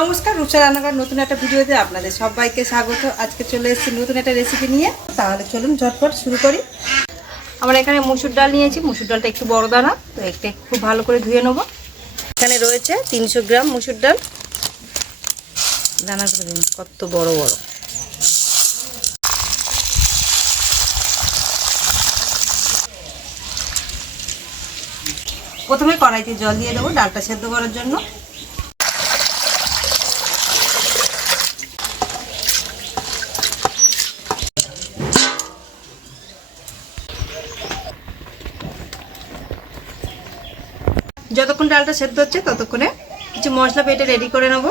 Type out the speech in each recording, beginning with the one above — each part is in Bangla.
নমস্কার, রূপসা রান্নাঘর নতুন একটা ভিডিওতে আপনাদের সবাইকে স্বাগত। আজকে চলে এসেছি নতুন একটা রেসিপি নিয়ে। তাহলে চলুন ঝটপট শুরু করি। আমরা এখানে মুসুর ডাল নিয়েছি। মুসুর ডালটা একটু বড় দানা, তো একটু খুব ভালো করে ধুয়ে নেব। এখানে রয়েছে 300 গ্রাম মুসুর ডাল। দানাগুলো দিন কত বড় বড়। প্রথমে কড়াইতে জল দিয়ে দেবো ডালটা সেদ্ধ করার জন্য। যতক্ষণ ডালটা সেদ্ধ হচ্ছে ততক্ষণে কিছু মশলা বেটে রেডি করে নেব।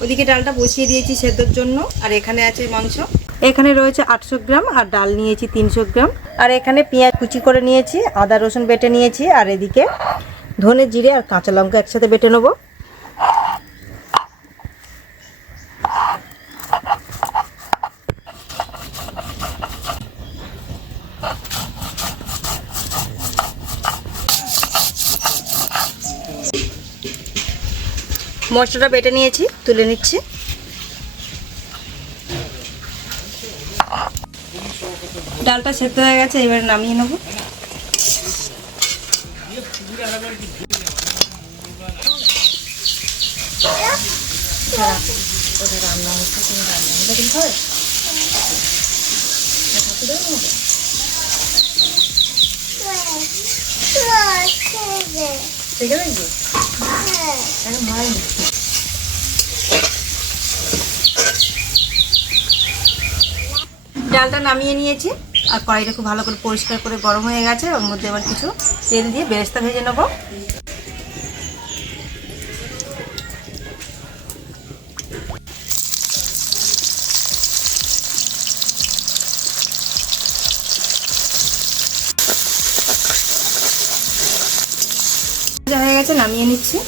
ওইদিকে ডালটা বসিয়ে দিয়েছি সেদ্ধর জন্য। আর এখানে আছে মাংস। এখানে রয়েছে 800 গ্রাম আর ডাল নিয়েছি 300 গ্রাম। আর এখানে পেঁয়াজ কুচি করে নিয়েছি, আদা রসুন বেটে নিয়েছি। আর এদিকে ধনে জিরে আর কাঁচা লঙ্কা একসাথে বেটে নেব। মশলাটা বেটে নিয়েছি, তুলে নিচ্ছি। ডালটা সেদ্ধ হয়ে গেছে, এবারে নামিয়ে নেব। রান্না হচ্ছে, তুমি রান্না কিন্তু হয় ঠিক আছে। ডালটা নামিয়ে নিয়েছি আর কড়াইটা খুব ভালো করে পরিষ্কার করে গরম হয়ে গেছে। ওর মধ্যে এবার কিছু তেল দিয়ে বেরেস্তা ভেজে নেব। হয়ে গেছে, নামিয়ে নিচ্ছি।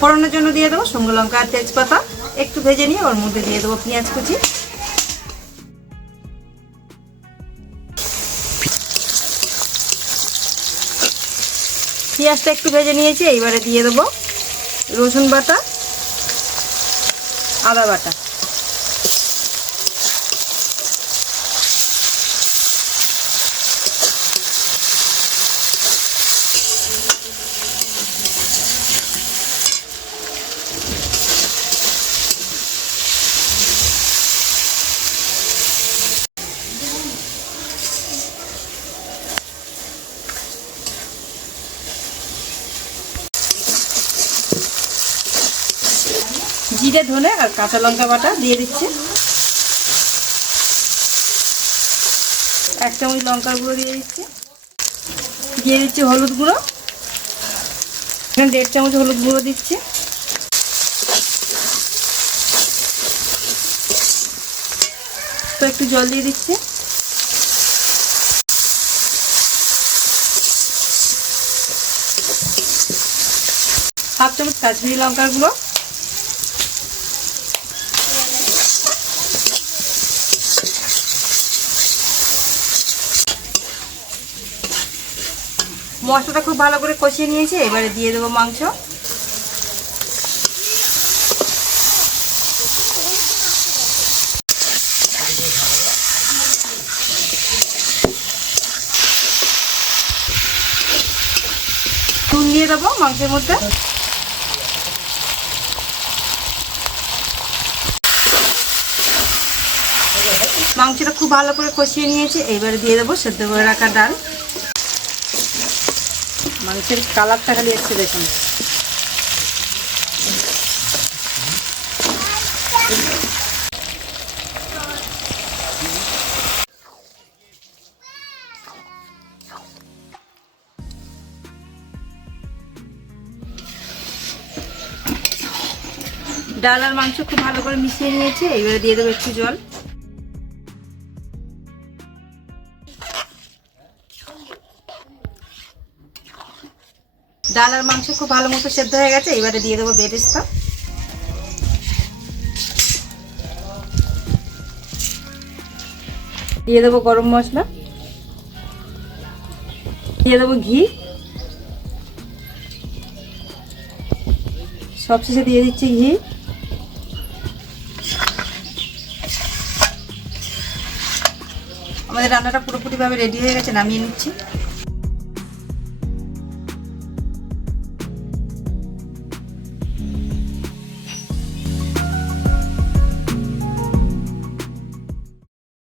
ফোড়নের জন্য দিয়ে দেবো শুকনো লঙ্কা আর তেজপাতা। একটু ভেজে নিয়ে ওর মধ্যে দিয়ে দেবো পেঁয়াজ কুচি। পেঁয়াজটা একটু ভেজে নিয়েছি, এইবারে দিয়ে দেবো রসুন বাটা, আদা বাটা। জিরে ধনে আর কাঁচা লঙ্কা বাটা দিয়ে দিচ্ছি। 1 চামচ লঙ্কার গুঁড়ো দিয়ে দিচ্ছি। দিয়ে দিচ্ছি হলুদ গুঁড়ো। এখানে 1.5 চামচ হলুদ গুঁড়ো দিচ্ছি। তো একটু জল দিয়ে দিচ্ছি। হাফ চামচ কাশ্মীরি লঙ্কার গুঁড়ো। মশলাটা খুব ভালো করে কষিয়ে নিয়েছি, এবারে দিয়ে দেবো মাংস। নুন দিয়ে দেবো মাংসের মধ্যে। মাংসটা খুব ভালো করে কষিয়ে নিয়েছি, এইবারে দিয়ে দেবো সেদ্ধ করে রাখা ডাল। মাংসের কালারটা খালি এসছে দেখুন। ডাল আর মাংস খুব ভালো করে মিশিয়ে নিয়েছি। এইবারে দিয়ে দেবো একটু জল। ডাল আর মাংস খুব ভালো মতো সেদ্ধ হয়ে গেছে। এবারে দিয়ে দেবো বেরেস্তা, দিয়ে দেবো গরম মশলা, দিয়ে দেবো ঘি, সবশেষে দিয়ে দিচ্ছি ঘি। আমাদের রান্নাটা পুরোপুরিভাবে রেডি হয়ে গেছে, নামিয়ে নিচ্ছি।